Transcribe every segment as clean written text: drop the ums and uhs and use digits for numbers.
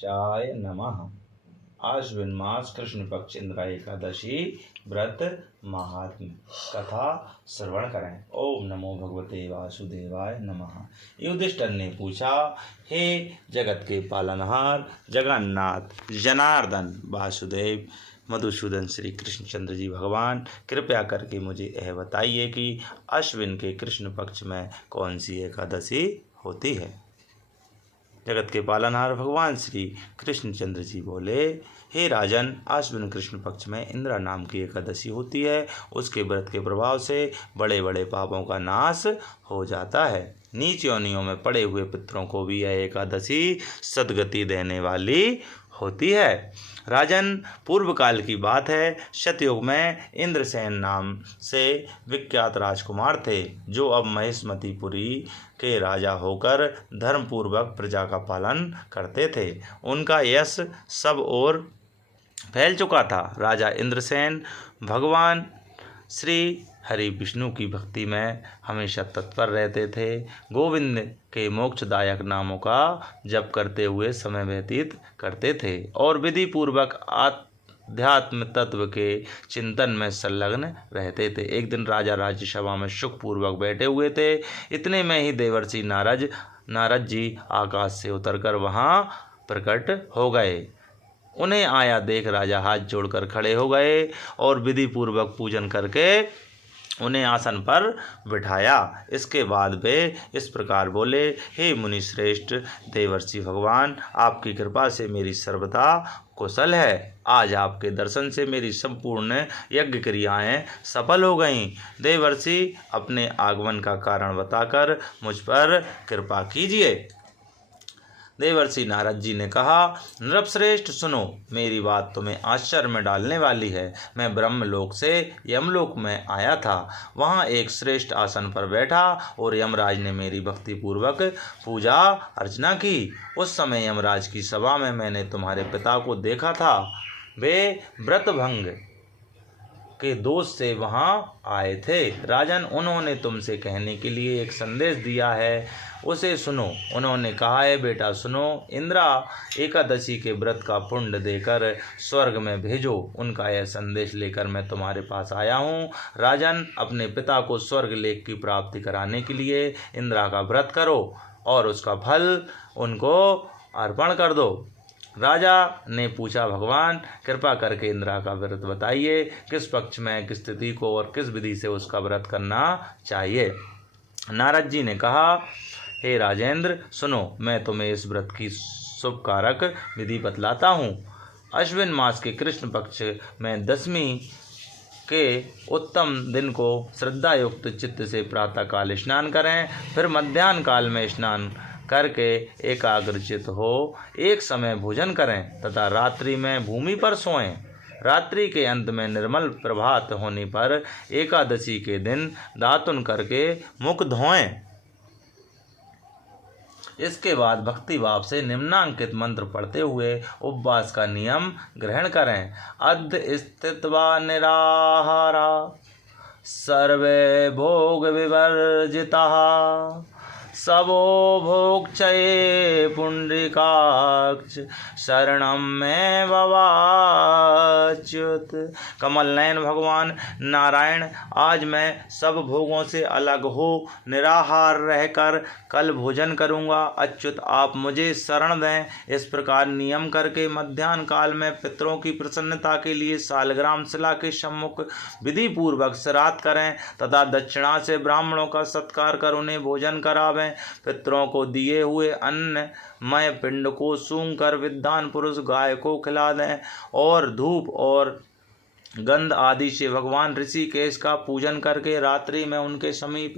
गणेशाय नमः। आश्विन मास कृष्ण पक्ष इंद्रा एकादशी व्रत महात्म्य कथा श्रवण करें। ओम नमो भगवते वासुदेवाय नमः। युधिष्ठिर ने पूछा, हे जगत के पालनहार जगन्नाथ जनार्दन वासुदेव मधुसूदन श्री कृष्णचंद्र जी भगवान, कृपया करके मुझे यह बताइए कि अश्विन के कृष्ण पक्ष में कौन सी एकादशी होती है। जगत के पालनहार भगवान श्री कृष्णचंद्र जी बोले, हे राजन, अश्विन कृष्ण पक्ष में इंद्रा नाम की एकादशी होती है। उसके व्रत के प्रभाव से बड़े बड़े पापों का नाश हो जाता है। नीच योनियों में पड़े हुए पितरों को भी यह एकादशी सद्गति देने वाली होती है। राजन, पूर्व काल की बात है, सतयुग में इंद्रसेन नाम से विख्यात राजकुमार थे, जो अब महेशमतीपुरी के राजा होकर धर्मपूर्वक प्रजा का पालन करते थे। उनका यश सब ओर फैल चुका था। राजा इंद्रसेन भगवान श्री हरि विष्णु की भक्ति में हमेशा तत्पर रहते थे। गोविंद के मोक्षदायक नामों का जप करते हुए समय व्यतीत करते थे और विधि पूर्वक अध्यात्म तत्व के चिंतन में संलग्न रहते थे। एक दिन राजा राज्यसभा में सुखपूर्वक बैठे हुए थे। इतने में ही देवर्षि नारद जी आकाश से उतरकर वहां प्रकट हो गए। उन्हें आया देख राजा हाथ जोड़कर खड़े हो गए और विधि पूर्वक पूजन करके उन्हें आसन पर बिठाया। इसके बाद वे इस प्रकार बोले, हे मुनि श्रेष्ठ देवर्षि भगवान, आपकी कृपा से मेरी सर्वदा कुशल है। आज आपके दर्शन से मेरी संपूर्ण यज्ञ क्रियाएं सफल हो गईं। देवर्षि, अपने आगमन का कारण बताकर मुझ पर कृपा कीजिए। देवर्षि नारद जी ने कहा, नृपश्रेष्ठ सुनो, मेरी बात तुम्हें आश्चर्य में डालने वाली है। मैं ब्रह्मलोक से यमलोक में आया था। वहाँ एक श्रेष्ठ आसन पर बैठा और यमराज ने मेरी भक्ति पूर्वक पूजा अर्चना की। उस समय यमराज की सभा में मैंने तुम्हारे पिता को देखा था। वे व्रत भंग के दोष से वहाँ आए थे। राजन, उन्होंने तुमसे कहने के लिए एक संदेश दिया है, उसे सुनो। उन्होंने कहा है, बेटा सुनो, इंद्रा एकादशी के व्रत का पुण्य देकर स्वर्ग में भेजो। उनका यह संदेश लेकर मैं तुम्हारे पास आया हूँ। राजन, अपने पिता को स्वर्ग लेख की प्राप्ति कराने के लिए इंद्रा का व्रत करो और उसका फल उनको अर्पण कर दो। राजा ने पूछा, भगवान कृपा करके इंद्रा का व्रत बताइए, किस पक्ष में, किस तिथि को और किस विधि से उसका व्रत करना चाहिए। नारद जी ने कहा, हे राजेंद्र सुनो, मैं तुम्हें इस व्रत की शुभकारक विधि बतलाता हूँ। अश्विन मास के कृष्ण पक्ष में दशमी के उत्तम दिन को श्रद्धा युक्त चित्त से प्रातः काल स्नान करें, फिर मध्याह्न काल में स्नान करके एकाग्रचित हो एक समय भोजन करें तथा रात्रि में भूमि पर सोएं। रात्रि के अंत में निर्मल प्रभात होने पर एकादशी के दिन दातुन करके मुख धोएं। इसके बाद भक्ति भाव से निम्नांकित मंत्र पढ़ते हुए उपवास का नियम ग्रहण करें। अद्य स्थित्वा निराहारा सर्वे भोग विवर्जिताः सबो भोक्षये पुंडरीकाक्ष शरणम में भवाच्युत। कमल नयन भगवान नारायण, आज मैं सब भोगों से अलग हो निराहार रहकर कल भोजन करूंगा। अच्युत, आप मुझे शरण दें। इस प्रकार नियम करके मध्याह्न काल में पितरों की प्रसन्नता के लिए सालग्राम शिला के सम्मुख विधि पूर्वक श्राद्ध करें तथा दक्षिणा से ब्राह्मणों का सत्कार कर उन्हें भोजन करावें। पितरों को दिए हुए अन्नमय पिंड को सूंघ कर विद्वान पुरुष गाय को खिला दें और धूप और गंध आदि से भगवान ऋषिकेश का पूजन करके रात्रि में उनके समीप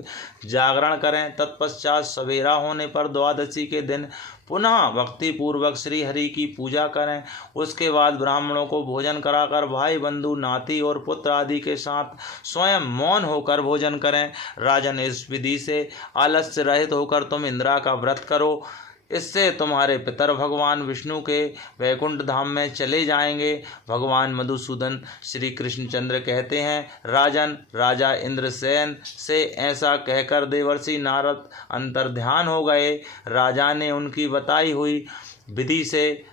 जागरण करें। तत्पश्चात सवेरा होने पर द्वादशी के दिन पुनः भक्ति पूर्वक श्री हरि की पूजा करें। उसके बाद ब्राह्मणों को भोजन कराकर भाई बंधु नाती और पुत्र आदि के साथ स्वयं मौन होकर भोजन करें। राजन, इस विधि से आलस्य रहित होकर तुम इंद्रा का व्रत करो। इससे तुम्हारे पितर भगवान विष्णु के वैकुंठ धाम में चले जाएंगे। भगवान मधुसूदन श्री कृष्णचंद्र कहते हैं, राजन, राजा इंद्रसेन से ऐसा कहकर देवर्षि नारद अंतर्ध्यान हो गए। राजा ने उनकी बताई हुई विधि से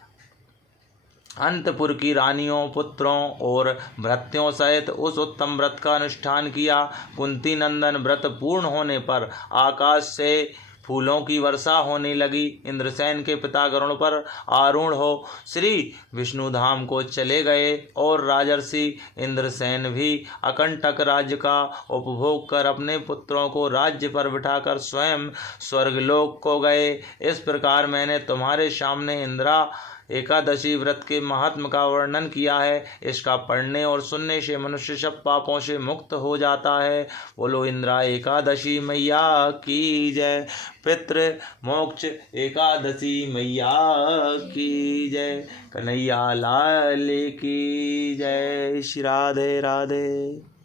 अंतपुर की रानियों, पुत्रों और भृत्यों सहित उस उत्तम व्रत का अनुष्ठान किया। कुंती नंदन व्रत पूर्ण होने पर आकाश से फूलों की वर्षा होने लगी। इंद्रसेन के पिता गरुड़ पर आरूढ़ हो श्री विष्णु धाम को चले गए और राजर्षि इंद्रसेन भी अकंटक राज्य का उपभोग कर अपने पुत्रों को राज्य पर बिठाकर स्वयं स्वर्गलोक को गए। इस प्रकार मैंने तुम्हारे सामने इंदिरा एकादशी व्रत के महात्म का वर्णन किया है। इसका पढ़ने और सुनने से मनुष्य सब पापों से मुक्त हो जाता है। बोलो इंदिरा एकादशी मैया की जय। पितृ मोक्ष एकादशी मैया की जय। कन्हैया लाल की जय। श्री राधे राधे।